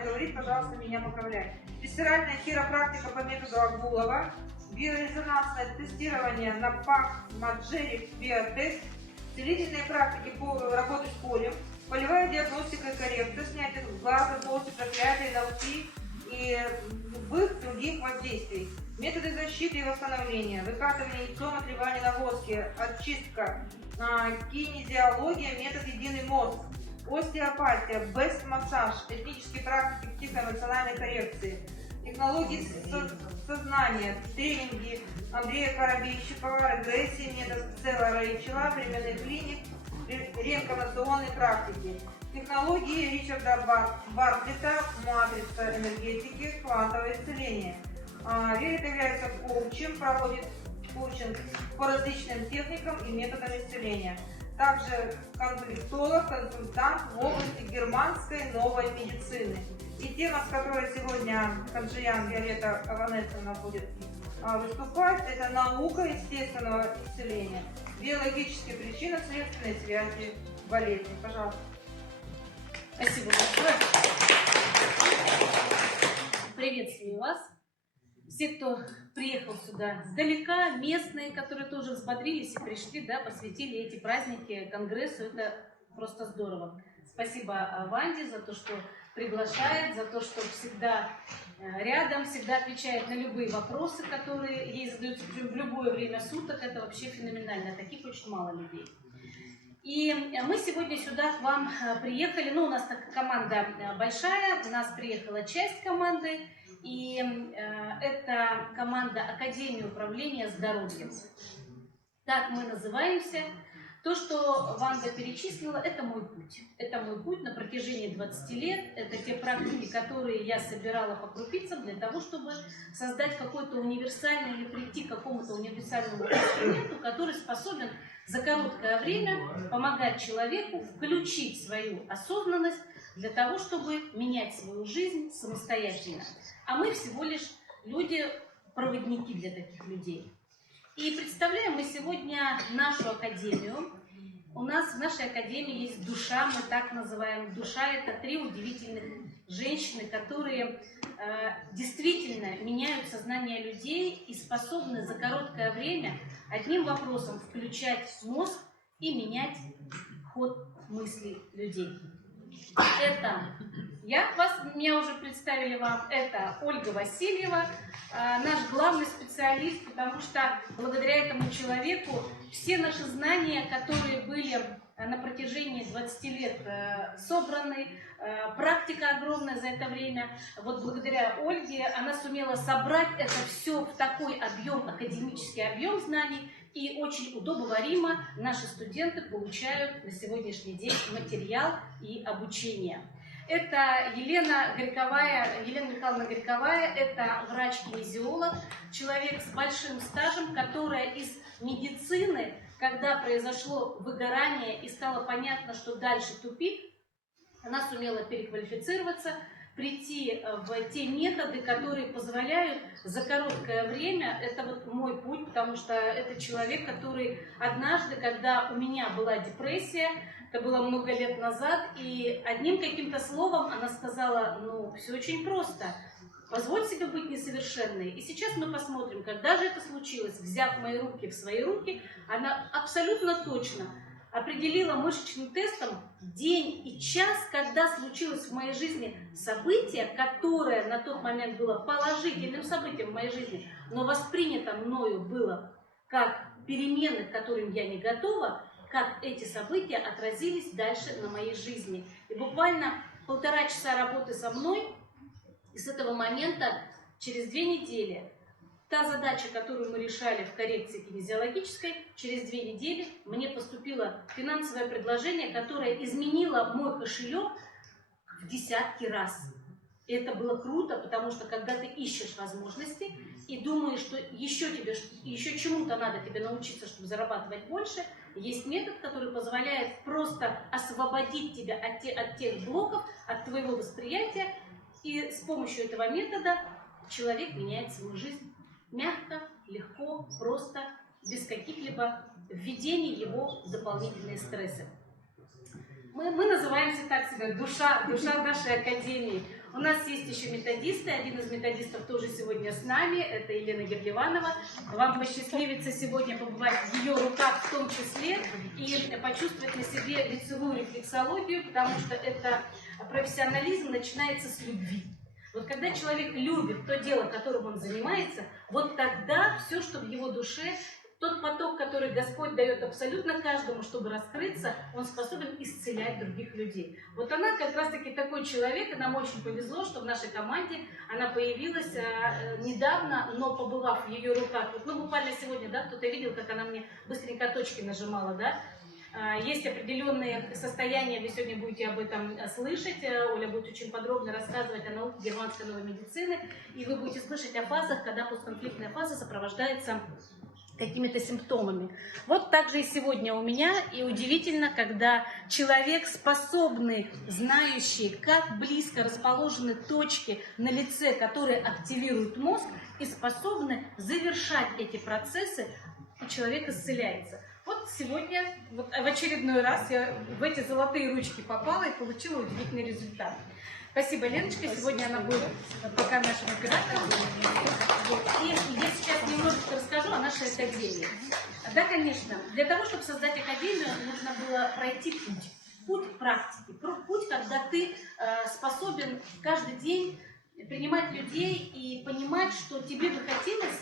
неправильно говорить, пожалуйста, меня поправляй. Висцеральная хиропрактика по методу Агулова, биорезонансное тестирование на ПАК, Маджерик, биотест, целительные практики по работе с полем, полевая диагностика и коррекция, снятие глаза, полости, проклятия, ноги и любых других воздействий. Методы защиты и восстановления, выкатывание яйцом, отливание на воске, очистка, кинезиология, метод единый мозг, остеопатия, бест-массаж, этнические практики психоэмоциональной коррекции, технологии сознания, тренинги Андрея Коробейщикова, регрессии, метод Стелла Рейчела, временный клиник, реинкарнационной практики, технологии Ричарда Бартлета, матрица энергетики, квантовое исцеление. Верит является коучем, проводит коучинг по различным техникам и методам исцеления. Также конфликтолог, консультант в области германской новой медицины. И тема, с которой сегодня Хаджиян Виолетта Аванесовна будет выступать, это наука естественного исцеления, биологические причины следственной связи болезни. Пожалуйста. Спасибо большое. Приветствую вас. Все, кто приехал сюда сдалека, местные, которые тоже взбодрились и пришли, да, посвятили эти праздники конгрессу. Это просто здорово. Спасибо Ванде за то, что приглашает, за то, что всегда рядом, всегда отвечает на любые вопросы, которые ей задаются в любое время суток. Это вообще феноменально. Таких очень мало людей. И мы сегодня сюда к вам приехали, ну, у нас команда большая, у нас приехала часть команды, и это команда Академии управления здоровьем. Так мы называемся. То, что Ванда перечислила, это мой путь. Это мой путь на протяжении 20 лет. Это те практики, которые я собирала по крупицам для того, чтобы создать какой-то универсальный или прийти к какому-то универсальному инструменту, который способен за короткое время помогать человеку включить свою осознанность для того, чтобы менять свою жизнь самостоятельно. А мы всего лишь люди, проводники для таких людей. И представляем мы сегодня нашу академию. У нас в нашей академии есть душа, мы так называем. Душа – это 3 удивительных женщины, которые действительно меняют сознание людей и способны за короткое время одним вопросом включать мозг и менять ход мыслей людей. Это меня уже представили вам, это Ольга Васильева, наш главный специалист, потому что благодаря этому человеку все наши знания, которые были на протяжении 20 лет собраны, практика огромная за это время, вот благодаря Ольге она сумела собрать это все в такой объем, академический объем знаний, и очень удобоваримо наши студенты получают на сегодняшний день материал и обучение. Это Елена Михайловна Горьковая, это врач-кинезиолог, человек с большим стажем, которая из медицины, когда произошло выгорание и стало понятно, что дальше тупик, она сумела переквалифицироваться, прийти в те методы, которые позволяют за короткое время, это вот мой путь, потому что это человек, который однажды, когда у меня была депрессия, это было много лет назад, и одним каким-то словом она сказала, ну, все очень просто, позволь себе быть несовершенной. И сейчас мы посмотрим, когда же это случилось, взяв мои руки в свои руки, она абсолютно точно определила мышечным тестом день и час, когда случилось в моей жизни событие, которое на тот момент было положительным событием в моей жизни, но воспринято мною было как перемены, к которым я не готова, как эти события отразились дальше на моей жизни. И буквально 1,5 часа работы со мной, и с этого момента через 2 недели та задача, которую мы решали в коррекции кинезиологической, через 2 недели мне поступило финансовое предложение, которое изменило мой кошелек в десятки раз. И это было круто, потому что когда ты ищешь возможности и думаешь, что еще чему-то надо тебе научиться, чтобы зарабатывать больше, есть метод, который позволяет просто освободить тебя от тех блоков, от твоего восприятия, и с помощью этого метода человек меняет свою жизнь мягко, легко, просто, без каких-либо введений его в дополнительные стрессы. Мы называемся так себя, душа нашей академии. У нас есть еще методисты. Один из методистов тоже сегодня с нами. Это Елена Герливанова. Вам посчастливится сегодня побывать в ее руках в том числе и почувствовать на себе лицевую рефлексологию, потому что это профессионализм начинается с любви. Вот когда человек любит то дело, которым он занимается, вот тогда все, что в его душе, тот поток, который Господь дает абсолютно каждому, чтобы раскрыться, он способен исцелять других людей. Вот она как раз-таки такой человек, и нам очень повезло, что в нашей команде она появилась недавно, но побывав в ее руках. Вот, ну, буквально сегодня, да, кто-то видел, как она мне быстренько точки нажимала, да? Есть определенные состояния, вы сегодня будете об этом слышать. Оля будет очень подробно рассказывать о науке германской новой медицины, и вы будете слышать о фазах, когда постконфликтная фаза сопровождается какими-то симптомами. Вот так же и сегодня у меня, и удивительно, когда человек, способный, знающий, как близко расположены точки на лице, которые активируют мозг, и способны завершать эти процессы, человек исцеляется. Вот сегодня, вот в очередной раз я в эти золотые ручки попала и получила удивительный результат. Спасибо, Леночка. Сегодня она будет пока нашим оператором. И я сейчас немножечко расскажу о нашей академии. Да, конечно, для того, чтобы создать академию, нужно было пройти путь. Путь практики. Путь, когда ты способен каждый день принимать людей и понимать, что тебе бы хотелось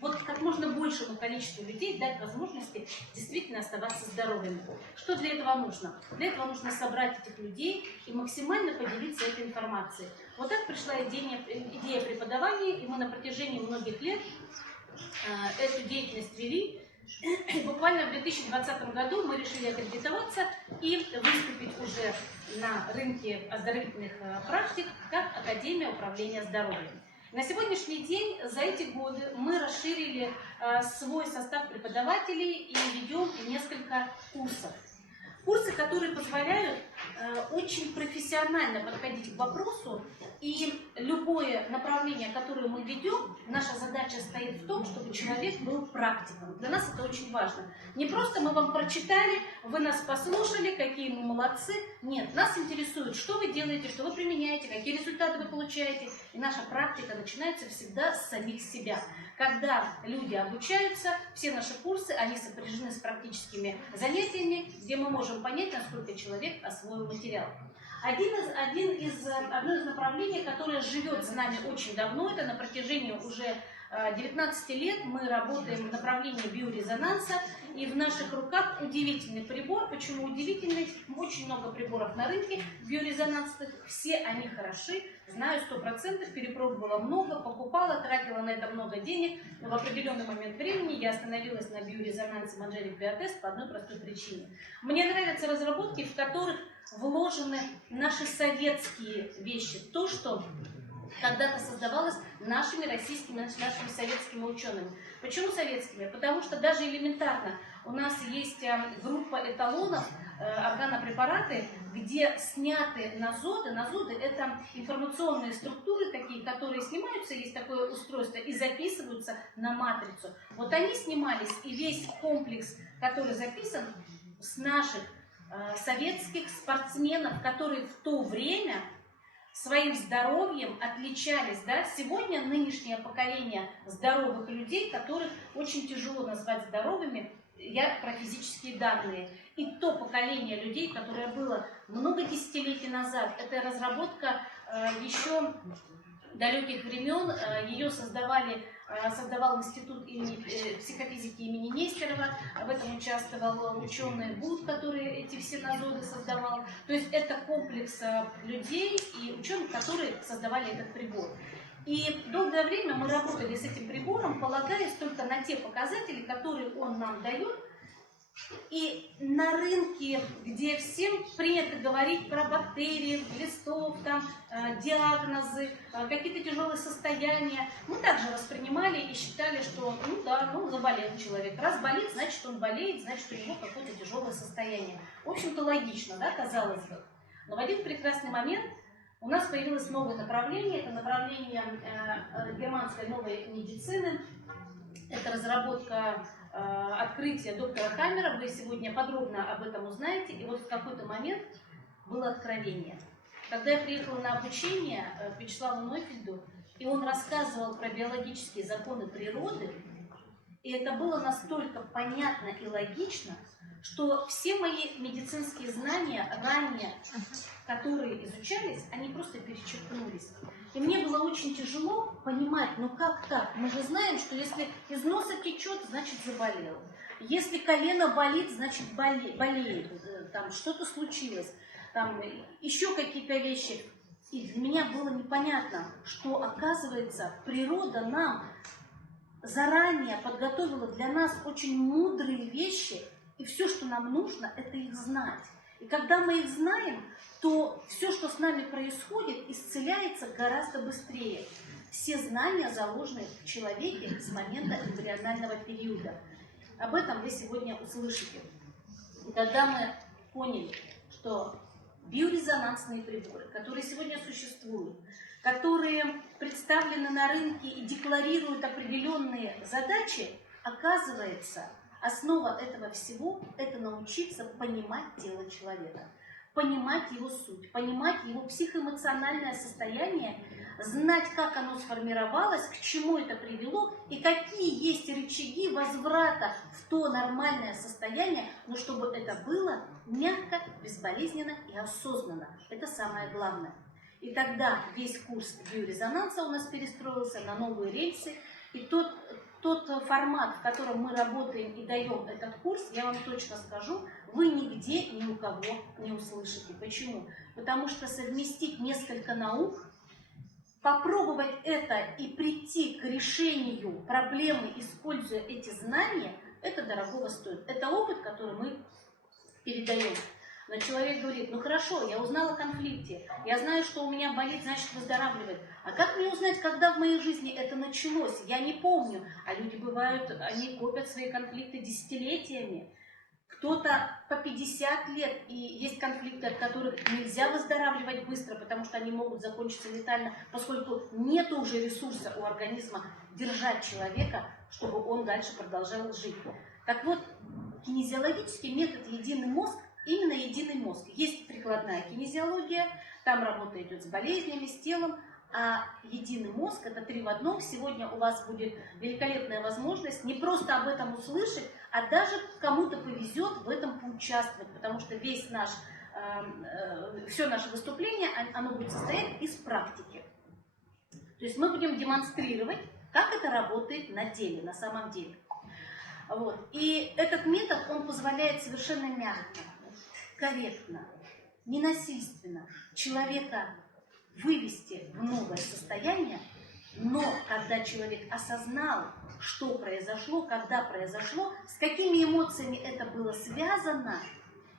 вот как можно большему количеству людей дать возможности действительно оставаться здоровыми. Что для этого нужно? Для этого нужно собрать этих людей и максимально поделиться этой информацией. Вот так пришла идея преподавания, и мы на протяжении многих лет эту деятельность вели. И буквально в 2020 году мы решили аккредитоваться и выступить уже на рынке оздоровительных практик как Академия управления здоровьем. На сегодняшний день, за эти годы, мы расширили свой состав преподавателей и ведем несколько курсов. Курсы, которые позволяют очень профессионально подходить к вопросу, и любое направление, которое мы ведем, наша задача стоит в том, чтобы человек был практиком. Для нас это очень важно. Не просто мы вам прочитали, вы нас послушали, какие мы молодцы. Нет, нас интересует, что вы делаете, что вы применяете, какие результаты вы получаете. И наша практика начинается всегда с самих себя. Когда люди обучаются, все наши курсы, они сопряжены с практическими занятиями, где мы можем понять, насколько человек освоил материал. Одно из направлений, которое живет с нами очень давно, это на протяжении уже 19 лет мы работаем в направлении биорезонанса, и в наших руках удивительный прибор. Почему удивительный? Очень много приборов на рынке биорезонансных, все они хороши, знаю 100%, перепробовала много, покупала, тратила на это много денег, но в определенный момент времени я остановилась на биорезонансе Mangerik Biotest по одной простой причине. Мне нравятся разработки, в которых вложены наши советские вещи, то, что когда-то создавалось нашими российскими, нашими советскими учеными. Почему советскими? Потому что даже элементарно у нас есть группа эталонов, органопрепараты, где сняты нозоды. Нозоды – это информационные структуры такие, которые снимаются, есть такое устройство, и записываются на матрицу. Вот они снимались, и весь комплекс, который записан с наших советских спортсменов, которые в то время своим здоровьем отличались. Да? Сегодня нынешнее поколение здоровых людей, которых очень тяжело назвать здоровыми, я про физические данные. И то поколение людей, которое было много десятилетий назад, это разработка еще далеких времен, ее создавал институт психофизики имени Нестерова, в этом участвовал ученый Гуд, который эти все нозоды создавал. То есть это комплекс людей и ученых, которые создавали этот прибор. И долгое время мы работали с этим прибором, полагаясь только на те показатели, которые он нам дает. И на рынке, где всем принято говорить про бактерии, глистов, там, диагнозы, какие-то тяжелые состояния, мы также воспринимали и считали, что заболел человек. Раз болит, значит он болеет, значит у него какое-то тяжелое состояние. В общем-то логично, да, казалось бы. Но в один прекрасный момент у нас появилось новое направление, это направление германской новой медицины, это разработка открытия доктора Хаммера, вы сегодня подробно об этом узнаете, и вот в какой-то момент было откровение. Когда я приехала на обучение к Вячеславу Нойфельду, и он рассказывал про биологические законы природы, и это было настолько понятно и логично, что все мои медицинские знания ранее, которые изучались, они просто перечеркнулись. И мне было очень тяжело понимать, ну как так? Мы же знаем, что если из носа течет, значит заболел. Если колено болит, значит болеет, там что-то случилось, там еще какие-то вещи. И для меня было непонятно, что, оказывается, природа нам заранее подготовила для нас очень мудрые вещи, и все, что нам нужно, это их знать. И когда мы их знаем, то все, что с нами происходит, исцеляется гораздо быстрее. Все знания заложены в человеке с момента эмбрионального периода. Об этом вы сегодня услышите. И когда мы поняли, что биорезонансные приборы, которые сегодня существуют, которые представлены на рынке и декларируют определенные задачи, оказывается, основа этого всего – это научиться понимать тело человека, понимать его суть, понимать его психоэмоциональное состояние, знать, как оно сформировалось, к чему это привело и какие есть рычаги возврата в то нормальное состояние, но чтобы это было мягко, безболезненно и осознанно. Это самое главное. И тогда весь курс биорезонанса у нас перестроился на новые рельсы, и тот формат, в котором мы работаем и даем этот курс, я вам точно скажу, вы нигде ни у кого не услышите. Почему? Потому что совместить несколько наук, попробовать это и прийти к решению проблемы, используя эти знания, это дорогого стоит. Это опыт, который мы передаем. Но человек говорит, ну хорошо, я узнала о конфликте, я знаю, что у меня болит, значит выздоравливает. А как мне узнать, когда в моей жизни это началось? Я не помню. А люди бывают, они копят свои конфликты десятилетиями. Кто-то по 50 лет, и есть конфликты, от которых нельзя выздоравливать быстро, потому что они могут закончиться летально, поскольку нет уже ресурса у организма держать человека, чтобы он дальше продолжал жить. Так вот, кинезиологический метод «Единый мозг», именно единый мозг. Есть прикладная кинезиология, там работа идет с болезнями, с телом, а единый мозг – это 3 в 1. Сегодня у вас будет великолепная возможность не просто об этом услышать, а даже кому-то повезет в этом поучаствовать, потому что все наше выступление, оно будет состоять из практики. То есть мы будем демонстрировать, как это работает на деле, на самом деле. Вот. И этот метод, он позволяет совершенно мягко, корректно, ненасильственно человека вывести в новое состояние, но когда человек осознал, что произошло, когда произошло, с какими эмоциями это было связано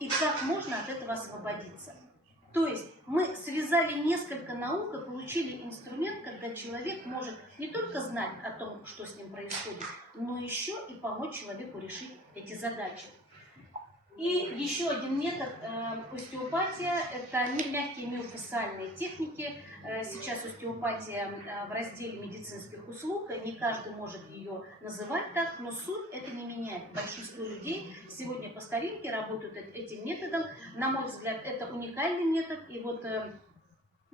и как можно от этого освободиться. То есть мы связали несколько наук и получили инструмент, когда человек может не только знать о том, что с ним происходит, но еще и помочь человеку решить эти задачи. И еще один метод остеопатия – это мягкие миофасциальные техники. Сейчас остеопатия в разделе медицинских услуг, не каждый может ее называть так, но суть это не меняет. Большинство людей сегодня по старинке работают этим методом. На мой взгляд, это уникальный метод. И вот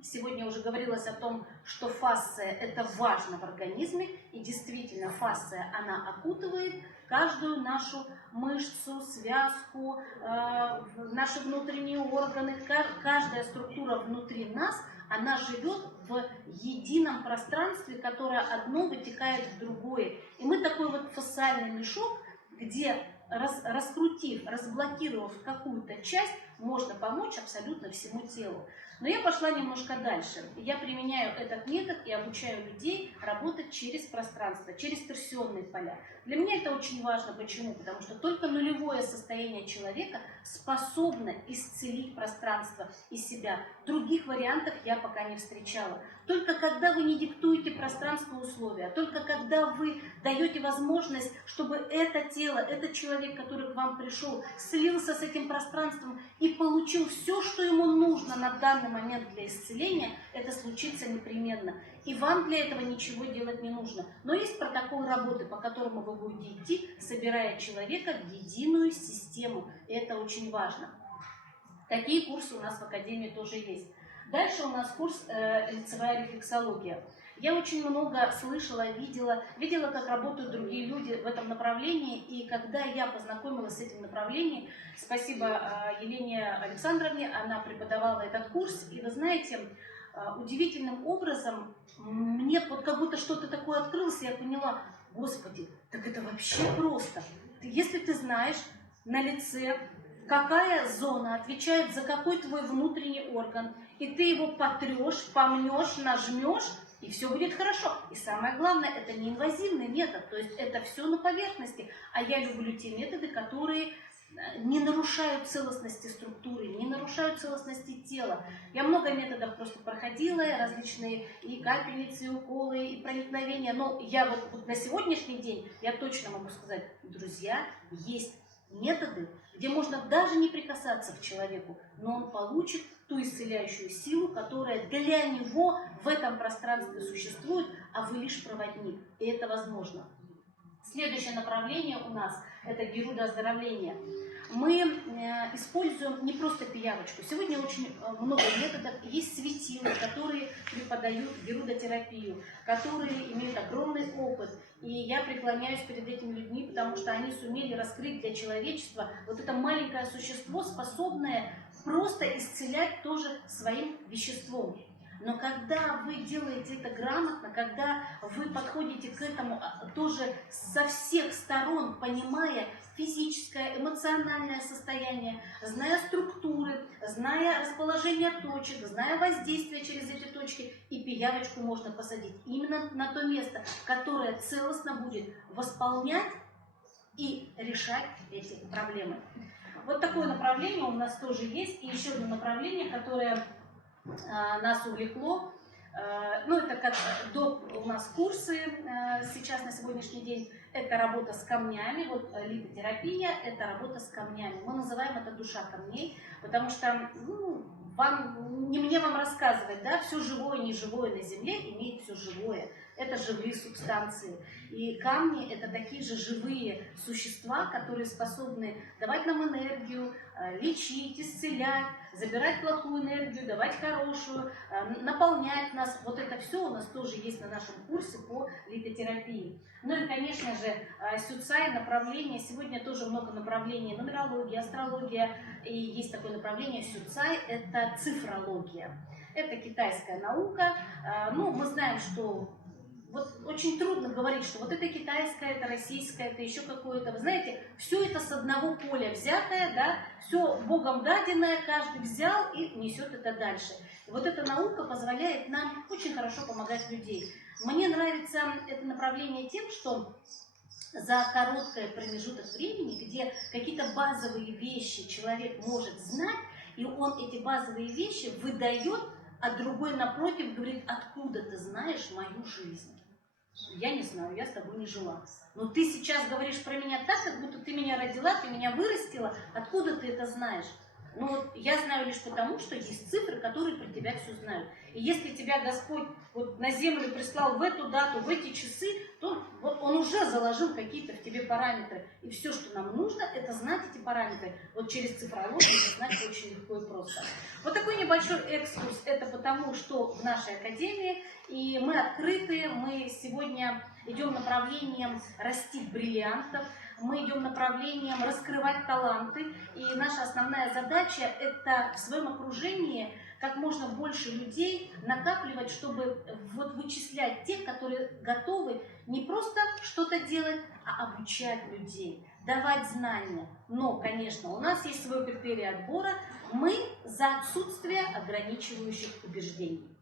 сегодня уже говорилось о том, что фасция – это важно в организме, и действительно фасция, она окутывает каждую нашу мышцу, связку, наши внутренние органы, каждая структура внутри нас, она живет в едином пространстве, которое одно вытекает в другое. И мы такой вот фасциальный мешок, где раскрутив, разблокировав какую-то часть, можно помочь абсолютно всему телу. Но я пошла немножко дальше. Я применяю этот метод и обучаю людей работать через пространство, через торсионные поля. Для меня это очень важно. Почему? Потому что только нулевое состояние человека способно исцелить пространство из себя. Других вариантов я пока не встречала. Только когда вы не диктуете пространство условия, только когда вы даете возможность, чтобы это тело, этот человек, который к вам пришел, слился с этим пространством и получил все, что ему нужно на данный момент для исцеления, это случится непременно. И вам для этого ничего делать не нужно. Но есть протокол работы, по которому вы будете идти, собирая человека в единую систему. И это очень важно. Такие курсы у нас в Академии тоже есть. Дальше у нас курс лицевая рефлексология. Я очень много слышала, видела, как работают другие люди в этом направлении. И когда я познакомилась с этим направлением, спасибо Елене Александровне, она преподавала этот курс. И вы знаете, удивительным образом мне вот как будто что-то такое открылось, и я поняла, Господи, так это вообще просто. Если ты знаешь на лице, какая зона отвечает за какой твой внутренний орган, и ты его потрешь, помнешь, нажмешь, и все будет хорошо. И самое главное, это неинвазивный метод, то есть это все на поверхности. А я люблю те методы, которые не нарушают целостности структуры, не нарушают целостности тела. Я много методов просто проходила, различные и капельницы, и уколы, и проникновения. Но я вот на сегодняшний день, я точно могу сказать, друзья, есть методы, где можно даже не прикасаться к человеку, но он получит ту исцеляющую силу, которая для него в этом пространстве существует, а вы лишь проводник. И это возможно. Следующее направление у нас – это герудооздоровление. Мы используем не просто пиявочку. Сегодня очень много методов. Есть светила, которые преподают герудотерапию, которые имеют огромный опыт. И я преклоняюсь перед этими людьми, потому что они сумели раскрыть для человечества вот это маленькое существо, способное просто исцелять тоже своим веществом. Но когда вы делаете это грамотно, когда вы подходите к этому тоже со всех сторон, понимая физическое, эмоциональное состояние, зная структуры, зная расположение точек, зная воздействие через эти точки, и пиявочку можно посадить именно на то место, которое целостно будет восполнять и решать эти проблемы. Вот такое направление у нас тоже есть. И еще одно направление, которое нас увлекло. Ну, это как у нас курсы сейчас на сегодняшний день. Это работа с камнями. Вот литотерапия – это работа с камнями. Мы называем это душа камней, потому что не мне вам рассказывать, да, все живое и неживое на Земле имеет все живое. Это живые субстанции. И камни – это такие же живые существа, которые способны давать нам энергию, лечить, исцелять, забирать плохую энергию, давать хорошую, наполнять нас. Вот это все у нас тоже есть на нашем курсе по литотерапии. Ну и, конечно же, сюцай, направление. Сегодня тоже много направлений. Нумерология, астрология. И есть такое направление сюцай – это цифрология. Это китайская наука. Ну, мы знаем, что вот очень трудно говорить, что вот это китайское, это российское, это еще какое-то. Вы знаете, все это с одного поля взятое, да, все Богом даденное, каждый взял и несет это дальше. И вот эта наука позволяет нам очень хорошо помогать людей. Мне нравится это направление тем, что за короткий промежуток времени, где какие-то базовые вещи человек может знать, и он эти базовые вещи выдает, а другой напротив говорит: откуда ты знаешь мою жизнь? Я не знаю, я с тобой не жила. Но ты сейчас говоришь про меня так, как будто ты меня родила, ты меня вырастила. Откуда ты это знаешь? Ну вот я знаю лишь потому, что есть цифры, которые про тебя все знают. И если тебя Господь вот на землю прислал в эту дату, в эти часы, то вот Он уже заложил какие-то в тебе параметры. И все, что нам нужно, это знать эти параметры. Вот через цифрологию это знать очень легко и просто. Вот такой небольшой экскурс. Это потому, что в нашей академии, и мы открыты, мы сегодня идем направлением растить бриллиантов, мы идем направлением раскрывать таланты. И наша основная задача – это в своем окружении как можно больше людей накапливать, чтобы вот вычислять тех, которые готовы не просто что-то делать, а обучать людей, давать знания. Но, конечно, у нас есть свой критерий отбора. Мы за отсутствие ограничивающих убеждений.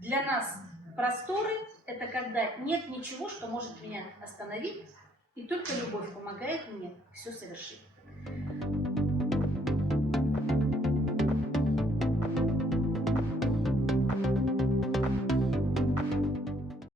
Для нас просторы – это когда нет ничего, что может меня остановить, и только любовь помогает мне все совершить.